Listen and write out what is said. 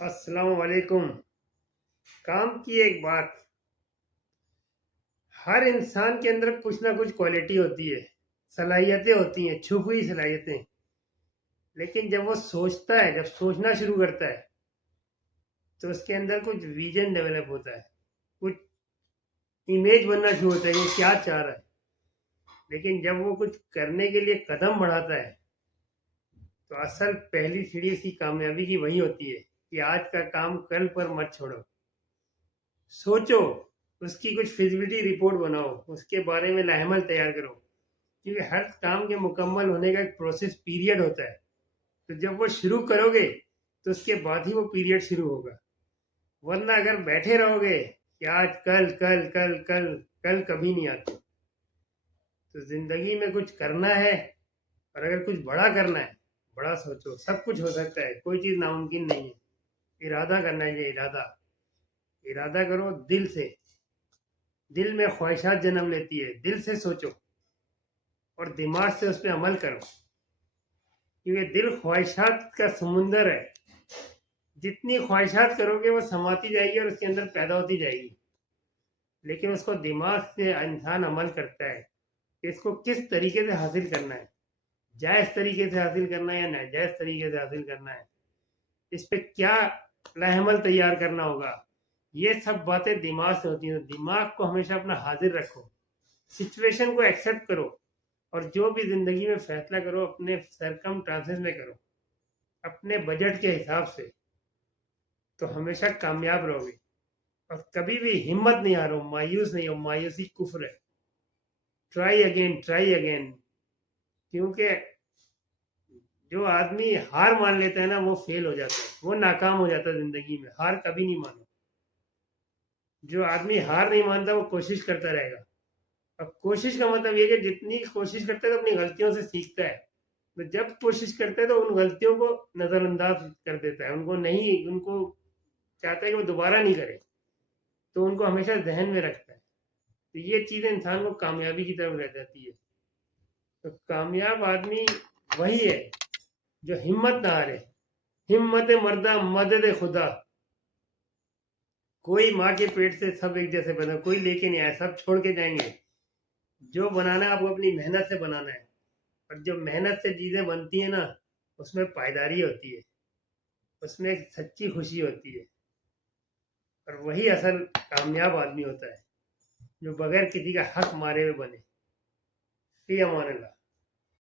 अस्सलाम वालेकुम। काम की एक बात, हर इंसान के अंदर कुछ ना कुछ क्वालिटी होती है, सलाहियतें होती हैं, छुपी हुई सलाहियतें। लेकिन जब वो सोचता है, जब सोचना शुरू करता है, तो उसके अंदर कुछ विजन डेवलप होता है, कुछ इमेज बनना शुरू होता है, ये क्या चाह रहा है। लेकिन जब वो कुछ करने के लिए कदम बढ़ाता है, तो असल पहली सीढ़ी इसकी कामयाबी की वही होती है कि आज का काम कल पर मत छोड़ो, सोचो, उसकी कुछ फिजिबिलिटी रिपोर्ट बनाओ, उसके बारे में लाहेमल तैयार करो। क्योंकि हर काम के मुकम्मल होने का एक प्रोसेस पीरियड होता है। तो जब वो शुरू करोगे तो उसके बाद ही वो पीरियड शुरू होगा। वरना अगर बैठे रहोगे कि आज कल कल कल कल कल कभी नहीं आती। तो जिंदगी में कुछ करना है, और अगर कुछ बड़ा करना है, बड़ा सोचो। सब कुछ हो सकता है, कोई चीज नामुमकिन नहीं है। इरादा करना चाहिए, इरादा। इरादा करो दिल से। दिल में ख्वाहिशात जन्म लेती है, दिल से सोचो और दिमाग से उस पर अमल करो। क्योंकि दिल ख्वाहिशात का समुंदर है। जितनी ख्वाहिशात करोगे वो समाती जाएगी और उसके अंदर पैदा होती जाएगी। लेकिन उसको दिमाग से इंसान अमल करता है कि इसको किस तरीके से हासिल करना है, जायज़ तरीके से हासिल करना है या नाजायज़ तरीके से हासिल करना है, इस पे क्या लाहेमल तैयार करना होगा। ये सब बातें दिमाग से होती हैं। तो दिमाग को हमेशा अपना हाजिर रखो, सिचुएशन को एक्सेप्ट करो, और जो भी जिंदगी में फैसला करो अपने सरकमस्टांसेस में करो, अपने बजट के हिसाब से। तो हमेशा कामयाब रहोगे। और कभी भी हिम्मत नहीं हारो, मायूस नहीं हो। मायूसी कुफ्र है। Try again, try again. क्योंकि जो आदमी हार मान लेता है ना, वो फेल हो जाता है, वो नाकाम हो जाता है जिंदगी में। हार कभी नहीं मानो। जो आदमी हार नहीं मानता वो कोशिश करता रहेगा। अब कोशिश का मतलब ये कि जितनी कोशिश करता है तो अपनी गलतियों से सीखता है। तो जब कोशिश करता है तो उन गलतियों को नजरअंदाज कर देता है, उनको नहीं, उनको चाहता है कि वो दोबारा नहीं करे। तो उनको हमेशा जहन में रखता है। तो ये चीजें इंसान को कामयाबी की तरफ ले जाती है। तो कामयाब आदमी वही है जो हिम्मत ना हारे। हिम्मत मर्दा मदद खुदा। कोई माँ के पेट से सब एक जैसे बना, कोई लेके नहीं आया, सब छोड़ के जाएंगे। जो बनाना है आपको अपनी मेहनत से बनाना है। और जो मेहनत से चीजें बनती है ना, उसमें पायदारी होती है, उसमें एक सच्ची खुशी होती है। और वही असल कामयाब आदमी होता है, जो बगैर किसी का हक मारे हुए बने। फी अमान अल्लाह।